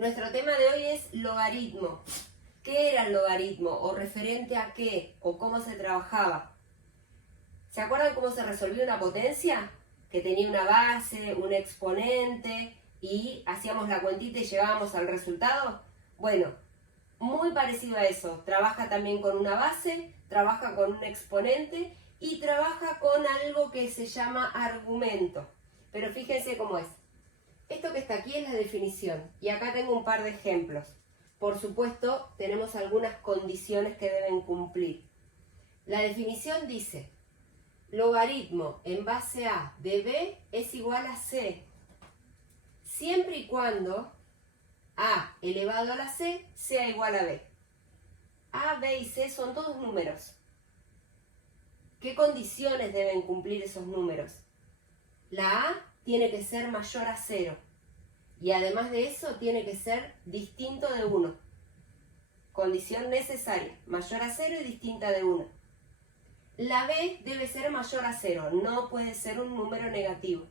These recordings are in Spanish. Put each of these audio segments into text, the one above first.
Nuestro tema de hoy es logaritmo. ¿Qué era el logaritmo? ¿O referente a qué? ¿O cómo se trabajaba? ¿Se acuerdan cómo se resolvía una potencia? Que tenía una base, un exponente y hacíamos la cuentita y llegábamos al resultado. Bueno, muy parecido a eso. Trabaja también con una base, trabaja con un exponente y trabaja con algo que se llama argumento. Pero fíjense cómo es. Esto que está aquí es la definición y acá tengo un par de ejemplos. Por supuesto, tenemos algunas condiciones que deben cumplir. La definición dice: logaritmo en base a de b es igual a c, siempre y cuando a elevado a la c sea igual a b. A, b y c son todos números. ¿Qué condiciones deben cumplir esos números? La a tiene que ser mayor a 0 y además de eso tiene que ser distinto de 1. Condición necesaria, mayor a 0 y distinta de 1. La b debe ser mayor a 0, no puede ser un número negativo.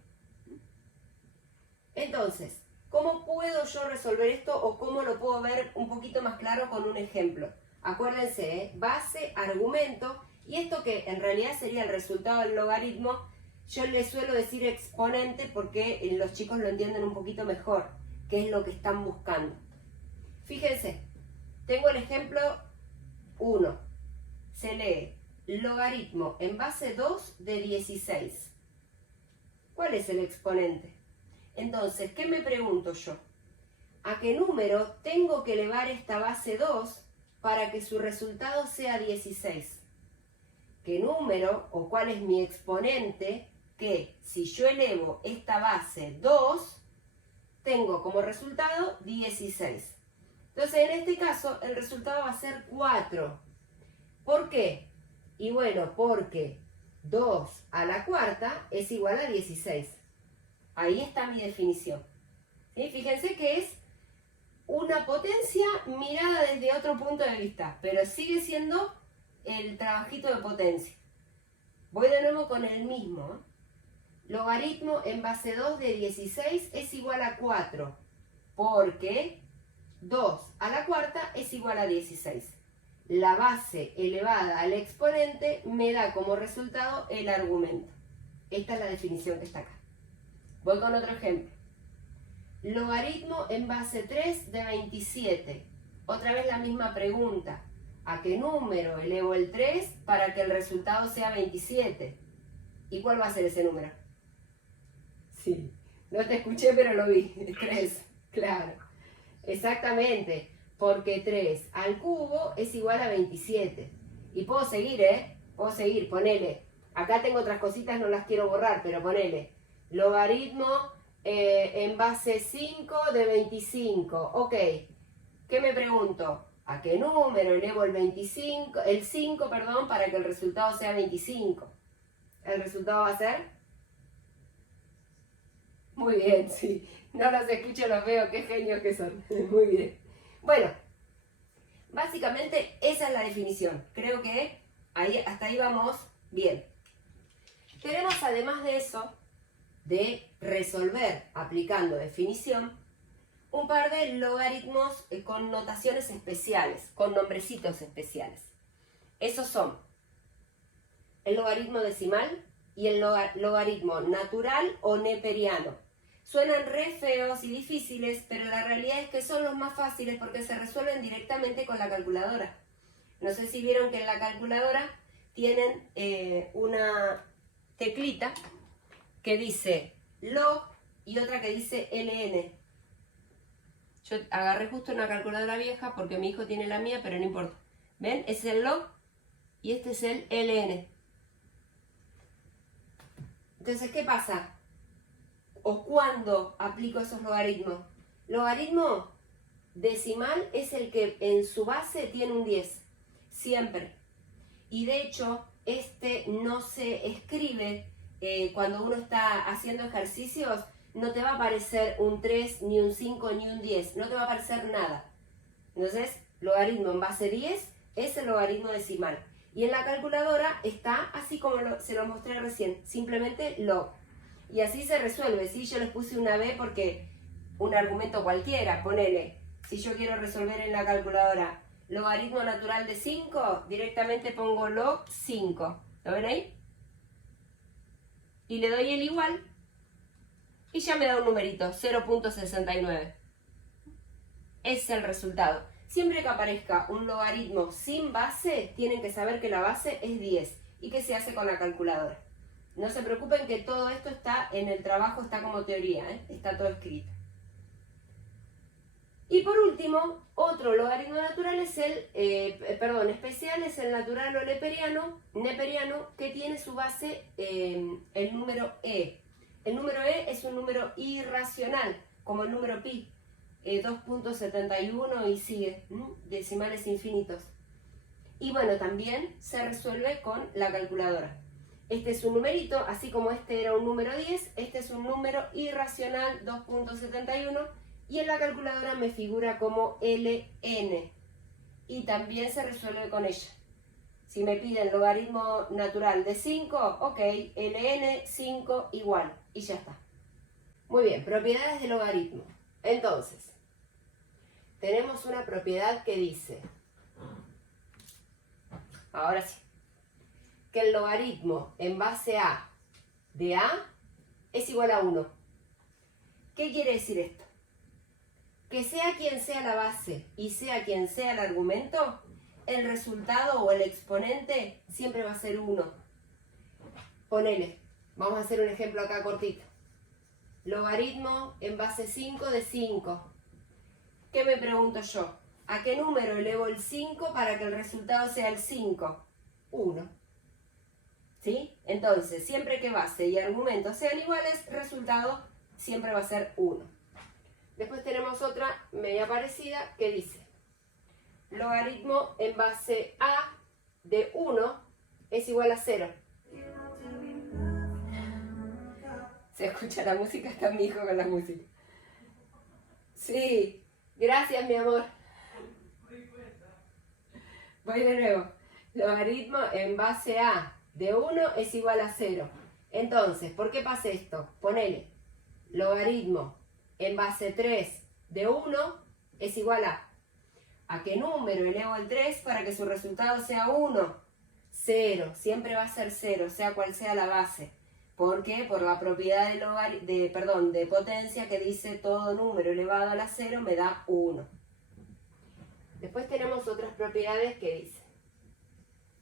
Entonces, ¿cómo puedo yo resolver esto o cómo lo puedo ver un poquito más claro con un ejemplo? Acuérdense, base, argumento, y esto que en realidad sería el resultado del logaritmo, yo les suelo decir exponente porque los chicos lo entienden un poquito mejor, qué es lo que están buscando. Fíjense, tengo el ejemplo 1, se lee logaritmo en base 2 de 16. ¿Cuál es el exponente? Entonces, ¿qué me pregunto yo? ¿A qué número tengo que elevar esta base 2 para que su resultado sea 16? ¿Qué número o cuál es mi exponente que si yo elevo esta base 2, tengo como resultado 16? Entonces, en este caso, el resultado va a ser 4. ¿Por qué? Y bueno, porque 2 a la cuarta es igual a 16. Ahí está mi definición. ¿Sí? Fíjense que es una potencia mirada desde otro punto de vista, pero sigue siendo el trabajito de potencia. Voy de nuevo con el mismo. Logaritmo en base 2 de 16 es igual a 4, porque 2 a la cuarta es igual a 16. La base elevada al exponente me da como resultado el argumento. Esta es la definición que está acá. Voy con otro ejemplo. Logaritmo en base 3 de 27. Otra vez la misma pregunta. ¿A qué número elevo el 3 para que el resultado sea 27? ¿Y cuál va a ser ese número? Sí, no te escuché pero lo vi. 3, claro. Exactamente, porque 3 al cubo es igual a 27. Y puedo seguir, Puedo seguir, ponele. Acá tengo otras cositas, no las quiero borrar, pero ponele. Logaritmo en base 5 de 25. Ok, ¿qué me pregunto? ¿A qué número elevo el 5, para que el resultado sea 25? ¿El resultado va a ser? Muy bien, sí. No los escucho, los veo, qué genios que son. Muy bien. Bueno, básicamente esa es la definición. Creo que hasta ahí vamos bien. Tenemos además de eso, de resolver aplicando definición, un par de logaritmos con notaciones especiales, con nombrecitos especiales. Esos son el logaritmo decimal y el logaritmo natural o neperiano. Suenan re feos y difíciles, pero la realidad es que son los más fáciles porque se resuelven directamente con la calculadora. No sé si vieron que en la calculadora tienen una teclita que dice log y otra que dice ln. Yo agarré justo una calculadora vieja porque mi hijo tiene la mía, pero no importa. ¿Ven? Es el log y este es el ln. Entonces, ¿qué pasa? ¿O cuándo aplico esos logaritmos? Logaritmo decimal es el que en su base tiene un 10. Siempre. Y de hecho, este no se escribe cuando uno está haciendo ejercicios. No te va a aparecer un 3, ni un 5, ni un 10. No te va a aparecer nada. Entonces, logaritmo en base 10 es el logaritmo decimal. Y en la calculadora está así como se lo mostré recién. Simplemente log. Y así se resuelve. ¿Sí? Yo les puse una B porque un argumento cualquiera. Ponele, si yo quiero resolver en la calculadora logaritmo natural de 5, directamente pongo log 5. ¿Lo ven ahí? Y le doy el igual y ya me da un numerito, 0.69. Ese es el resultado. Siempre que aparezca un logaritmo sin base, tienen que saber que la base es 10 y que se hace con la calculadora. No se preocupen que todo esto está en el trabajo, está como teoría, está todo escrito. Y por último, otro logaritmo natural es especial es el natural o neperiano, que tiene su base el número e. El número e es un número irracional, como el número pi, 2.71 y sigue, decimales infinitos. Y bueno, también se resuelve con la calculadora. Este es un numerito, así como este era un número 10, este es un número irracional 2.71 y en la calculadora me figura como ln y también se resuelve con ella. Si me piden logaritmo natural de 5, ok, ln 5 igual y ya está. Muy bien, propiedades de logaritmo. Entonces, tenemos una propiedad que dice, ahora sí, que el logaritmo en base a de a es igual a 1. ¿Qué quiere decir esto? Que sea quien sea la base y sea quien sea el argumento, el resultado o el exponente siempre va a ser 1. Ponele, vamos a hacer un ejemplo acá cortito. Logaritmo en base 5 de 5. ¿Qué me pregunto yo? ¿A qué número elevo el 5 para que el resultado sea el 5? 1. ¿Sí? Entonces, siempre que base y argumento sean iguales, resultado siempre va a ser 1. Después tenemos otra media parecida que dice, logaritmo en base a de 1 es igual a 0. ¿Se escucha la música? Está mi hijo con la música. Sí, gracias mi amor. Voy de nuevo. Logaritmo en base a de 1 es igual a 0. Entonces, ¿por qué pasa esto? Ponele, logaritmo en base 3 de 1 es igual ¿a qué número elevo el 3 para que su resultado sea 1? 0. Siempre va a ser 0, sea cual sea la base. ¿Por qué? Por la propiedad de potencia que dice todo número elevado a la 0 me da 1. Después tenemos otras propiedades que dicen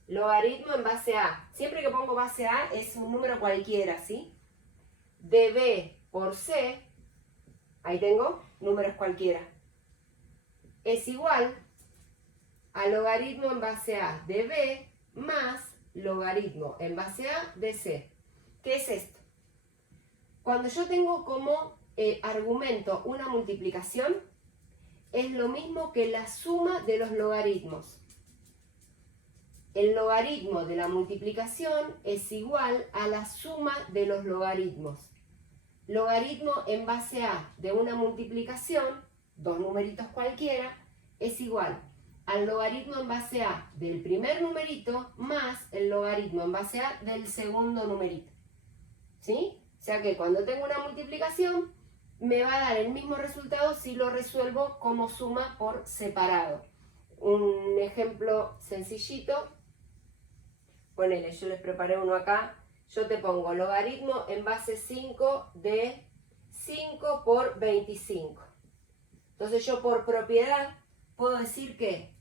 logaritmo en base a. Siempre que pongo base a es un número cualquiera, ¿sí? De b por c, ahí tengo números cualquiera, es igual a logaritmo en base a de b más logaritmo en base a de c. ¿Qué es esto? Cuando yo tengo como argumento una multiplicación, es lo mismo que la suma de los logaritmos. El logaritmo de la multiplicación es igual a la suma de los logaritmos. Logaritmo en base a de una multiplicación, dos numeritos cualquiera, es igual al logaritmo en base a del primer numerito más el logaritmo en base a del segundo numerito. ¿Sí? O sea que cuando tengo una multiplicación, me va a dar el mismo resultado si lo resuelvo como suma por separado. Un ejemplo sencillito. Ponele, yo les preparé uno acá. Yo te pongo logaritmo en base 5 de 5 por 25. Entonces yo por propiedad puedo decir que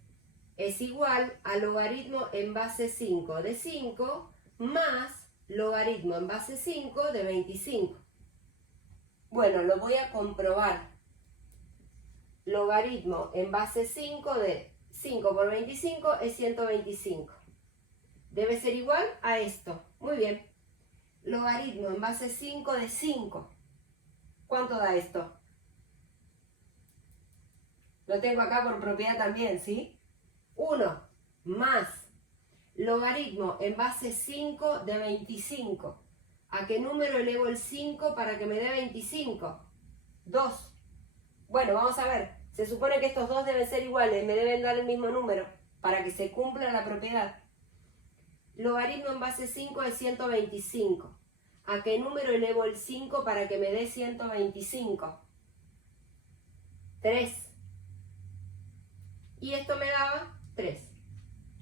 es igual a logaritmo en base 5 de 5 más logaritmo en base 5 de 25. Bueno, lo voy a comprobar. Logaritmo en base 5 de 5 por 25 es 125. Debe ser igual a esto. Muy bien. Logaritmo en base 5 de 5. ¿Cuánto da esto? Lo tengo acá por propiedad también, ¿sí? 1 más logaritmo en base 5 de 25. ¿A qué número elevo el 5 para que me dé 25? 2. Bueno, vamos a ver. Se supone que estos dos deben ser iguales, me deben dar el mismo número para que se cumpla la propiedad. Logaritmo en base 5 de 125. ¿A qué número elevo el 5 para que me dé 125? 3. Y esto me daba 3.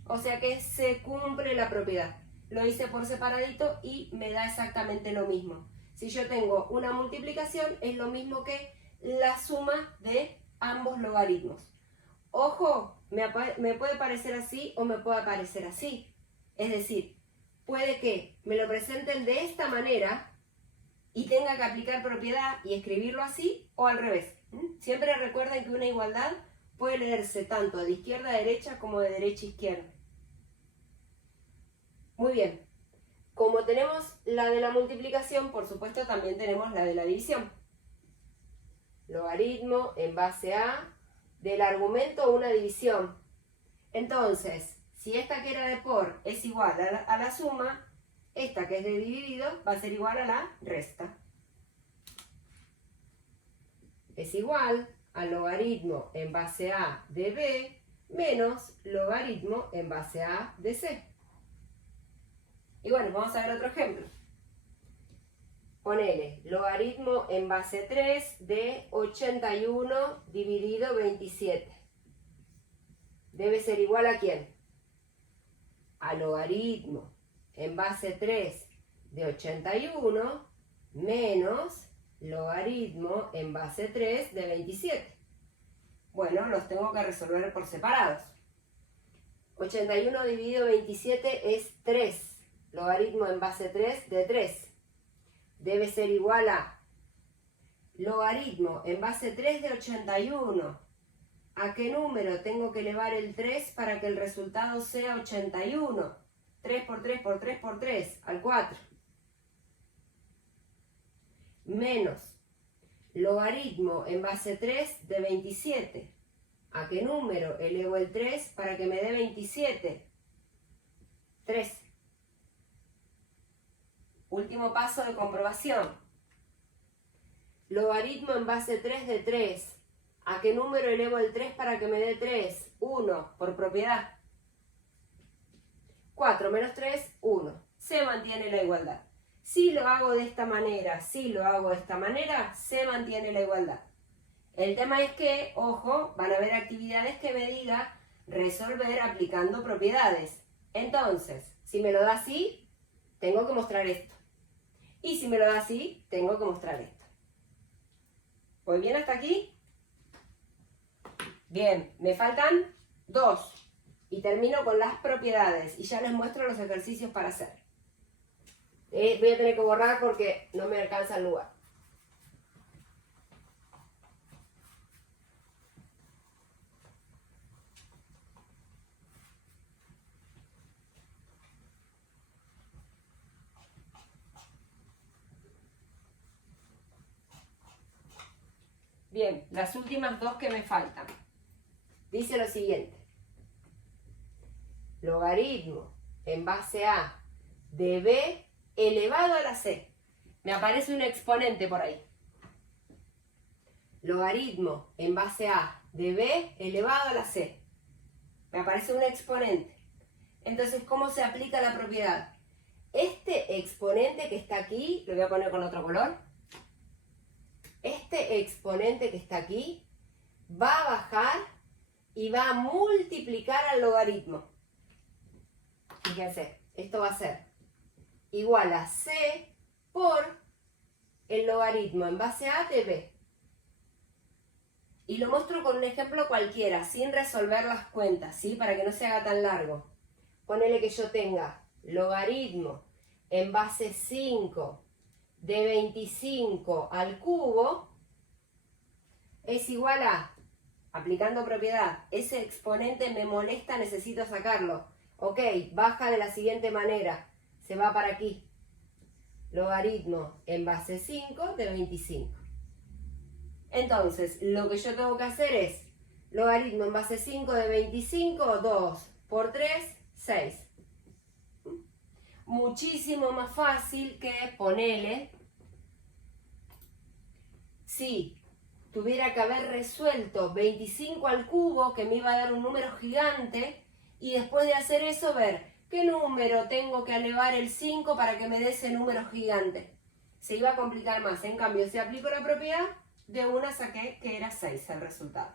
O sea que se cumple la propiedad. Lo hice por separadito y me da exactamente lo mismo. Si yo tengo una multiplicación, es lo mismo que la suma de ambos logaritmos. Ojo, me puede parecer así o me puede parecer así. Es decir, puede que me lo presenten de esta manera y tenga que aplicar propiedad y escribirlo así o al revés. Siempre recuerden que una igualdad puede leerse tanto de izquierda a derecha como de derecha a izquierda. Muy bien. Como tenemos la de la multiplicación, por supuesto también tenemos la de la división. Logaritmo en base a del argumento una división. Entonces, si esta que era de por es igual a la suma, esta que es de dividido va a ser igual a la resta. Es igual al logaritmo en base a de b menos logaritmo en base a de c. Y bueno, vamos a ver otro ejemplo. Ponele logaritmo en base 3 de 81 dividido 27. Debe ser igual a ¿quién? A logaritmo en base 3 de 81 menos logaritmo en base 3 de 27. Bueno, los tengo que resolver por separados. 81 dividido 27 es 3. Logaritmo en base 3 de 3. Debe ser igual a logaritmo en base 3 de 81. ¿A qué número tengo que elevar el 3 para que el resultado sea 81? 3 por 3 por 3 por 3, al 4. Menos logaritmo en base 3 de 27. ¿A qué número elevo el 3 para que me dé 27? 3. Último paso de comprobación. Logaritmo en base 3 de 3. ¿A qué número elevo el 3 para que me dé 3? 1, por propiedad. 4 menos 3, 1. Se mantiene la igualdad. Si lo hago de esta manera, se mantiene la igualdad. El tema es que, ojo, van a haber actividades que me diga resolver aplicando propiedades. Entonces, si me lo da así, tengo que mostrar esto. Y si me lo da así, tengo que mostrar esto. ¿Voy bien hasta aquí? Bien, me faltan 2. Y termino con las propiedades. Y ya les muestro los ejercicios para hacer. Voy a tener que borrar porque no me alcanza el lugar. Bien, las últimas 2 que me faltan. Dice lo siguiente. Logaritmo en base a de b elevado a la c. Me aparece un exponente por ahí. Logaritmo en base a de b elevado a la c. Me aparece un exponente. Entonces, ¿cómo se aplica la propiedad? Este exponente que está aquí, lo voy a poner con otro color. Este exponente que está aquí va a bajar y va a multiplicar al logaritmo. Fíjense, esto va a ser igual a c por el logaritmo en base a de b. Y lo muestro con un ejemplo cualquiera, sin resolver las cuentas, ¿sí? Para que no se haga tan largo. Ponele que yo tenga logaritmo en base 5 de 25 al cubo es igual a, aplicando propiedad, ese exponente me molesta, necesito sacarlo. Ok, baja de la siguiente manera, se va para aquí. Logaritmo en base 5 de 25. Entonces, lo que yo tengo que hacer es logaritmo en base 5 de 25, 2 por 3, 6. Muchísimo más fácil que ponele si tuviera que haber resuelto 25 al cubo, que me iba a dar un número gigante, y después de hacer eso ver qué número tengo que elevar el 5 para que me dé ese número gigante. Se iba a complicar más. En cambio, si aplico la propiedad, de 1 saqué que era 6 el resultado.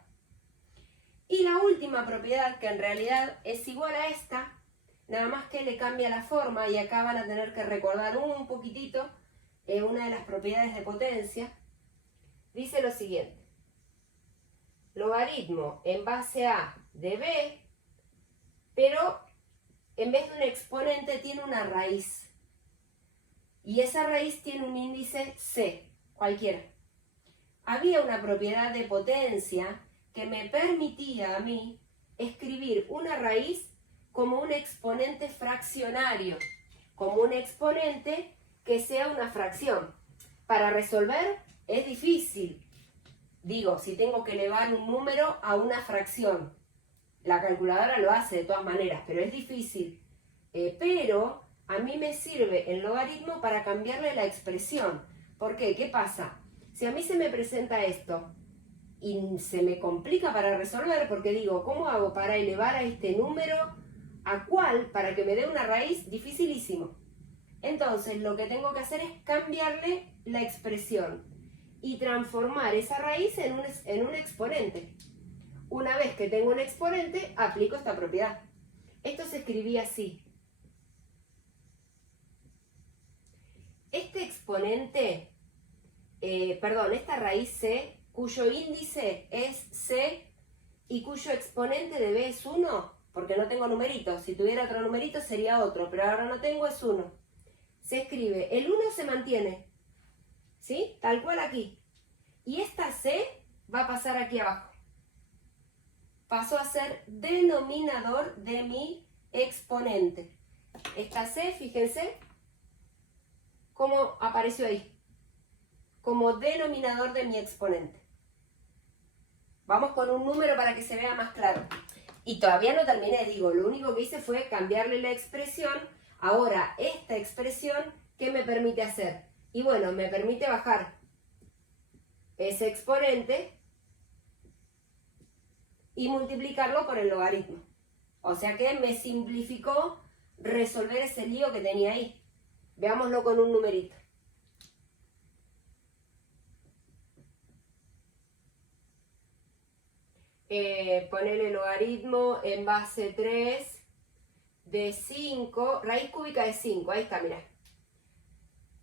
Y la última propiedad, que en realidad es igual a esta, nada más que le cambia la forma, y acá van a tener que recordar un poquitito una de las propiedades de potencia, dice lo siguiente. Logaritmo en base a de b, pero en vez de un exponente tiene una raíz. Y esa raíz tiene un índice c, cualquiera. Había una propiedad de potencia que me permitía a mí escribir una raíz como un exponente fraccionario, como un exponente que sea una fracción. Para resolver es difícil. Digo, si tengo que elevar un número a una fracción, la calculadora lo hace de todas maneras, pero es difícil. Pero a mí me sirve el logaritmo para cambiarle la expresión. ¿Por qué? ¿Qué pasa? Si a mí se me presenta esto y se me complica para resolver, porque digo, ¿cómo hago para elevar a este número a cuál para que me dé una raíz? Dificilísimo. Entonces lo que tengo que hacer es cambiarle la expresión y transformar esa raíz en un exponente. Una vez que tengo un exponente, aplico esta propiedad. Esto se escribía así. Este exponente, esta raíz c, cuyo índice es c y cuyo exponente de b es 1, porque no tengo numeritos. Si tuviera otro numerito sería otro, pero ahora no tengo, es 1. Se escribe, el 1 se mantiene, ¿sí? Tal cual aquí. Y esta c va a pasar aquí abajo. Pasó a ser denominador de mi exponente. Esta c, fíjense, cómo apareció ahí. Como denominador de mi exponente. Vamos con un número para que se vea más claro. Y todavía no terminé, digo, lo único que hice fue cambiarle la expresión. Ahora, esta expresión, ¿qué me permite hacer? Y bueno, me permite bajar ese exponente y multiplicarlo por el logaritmo. O sea que me simplificó resolver ese lío que tenía ahí. Veámoslo con un numerito. Ponerle logaritmo en base 3 de 5, raíz cúbica de 5, ahí está, mirá.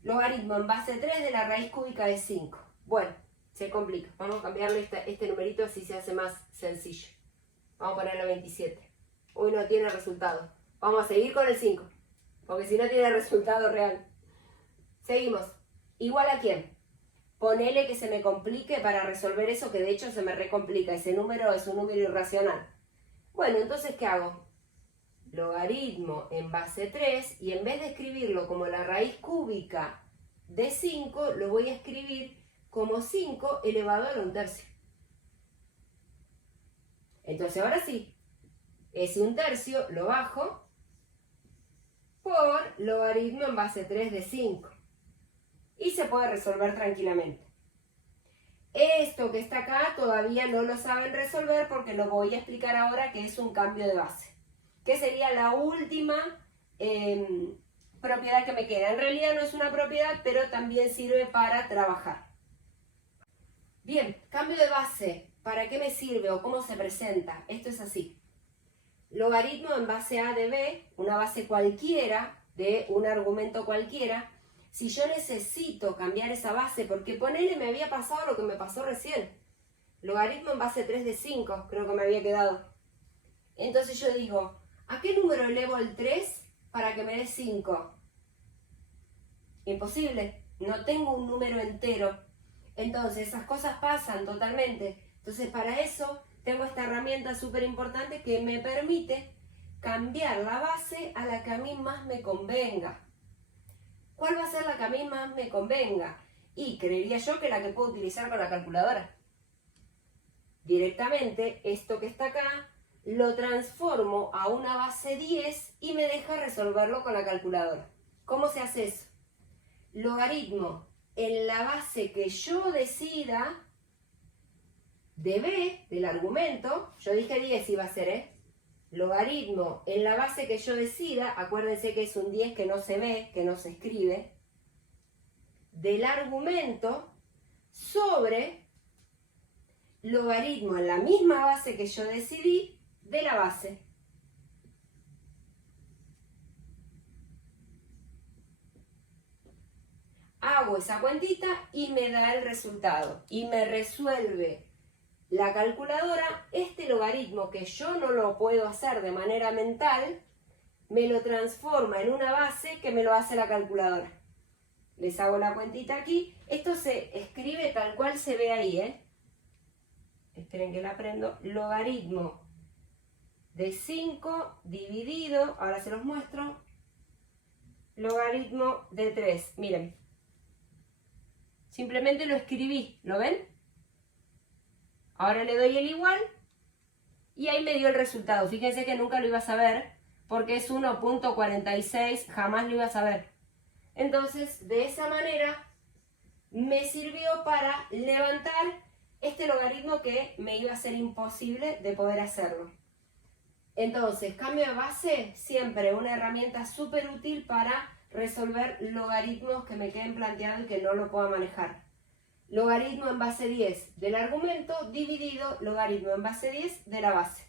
Logaritmo en base 3 de la raíz cúbica de 5. Bueno, se complica. Vamos a cambiarle este numerito así se hace más sencillo. Vamos a ponerle 27. Hoy no tiene resultado. Vamos a seguir con el 5, porque si no tiene resultado real. Seguimos. ¿Igual a quién? Ponele que se me complique para resolver eso, que de hecho se me recomplica. Ese número es un número irracional. Bueno, entonces, ¿qué hago? Logaritmo en base 3, y en vez de escribirlo como la raíz cúbica de 5, lo voy a escribir como 5 elevado a la 1/3. Entonces, ahora sí, ese 1/3 lo bajo por logaritmo en base 3 de 5. Y se puede resolver tranquilamente. Esto que está acá todavía no lo saben resolver porque lo voy a explicar ahora, que es un cambio de base. Que sería la última propiedad que me queda. En realidad no es una propiedad, pero también sirve para trabajar. Bien, cambio de base. ¿Para qué me sirve o cómo se presenta? Esto es así. Logaritmo en base a de b, una base cualquiera de un argumento cualquiera. Si yo necesito cambiar esa base, porque ponele me había pasado lo que me pasó recién. Logaritmo en base 3 de 5, creo que me había quedado. Entonces yo digo, ¿a qué número elevo el 3 para que me dé 5? Imposible, no tengo un número entero. Entonces esas cosas pasan totalmente. Entonces para eso tengo esta herramienta súper importante que me permite cambiar la base a la que a mí más me convenga. ¿Cuál va a ser la que a mí más me convenga? Y creería yo que la que puedo utilizar con la calculadora. Directamente, esto que está acá, lo transformo a una base 10 y me deja resolverlo con la calculadora. ¿Cómo se hace eso? Logaritmo en la base que yo decida de b, del argumento, yo dije 10 iba a ser, logaritmo en la base que yo decida, acuérdense que es un 10 que no se ve, que no se escribe, del argumento sobre logaritmo en la misma base que yo decidí de la base. Hago esa cuentita y me da el resultado. Y me resuelve la calculadora este logaritmo que yo no lo puedo hacer de manera mental, me lo transforma en una base que me lo hace la calculadora. Les hago la cuentita aquí. Esto se escribe tal cual se ve ahí, ¿eh? Esperen que la aprendo. Logaritmo de 5 dividido, ahora se los muestro, logaritmo de 3. Miren. Simplemente lo escribí, ¿lo ven? Ahora le doy el igual y ahí me dio el resultado. Fíjense que nunca lo iba a saber porque es 1.46, jamás lo iba a saber. Entonces, de esa manera me sirvió para levantar este logaritmo que me iba a ser imposible de poder hacerlo. Entonces, cambio de base, siempre una herramienta súper útil para resolver logaritmos que me queden planteados y que no lo pueda manejar. Logaritmo en base 10 del argumento dividido logaritmo en base 10 de la base.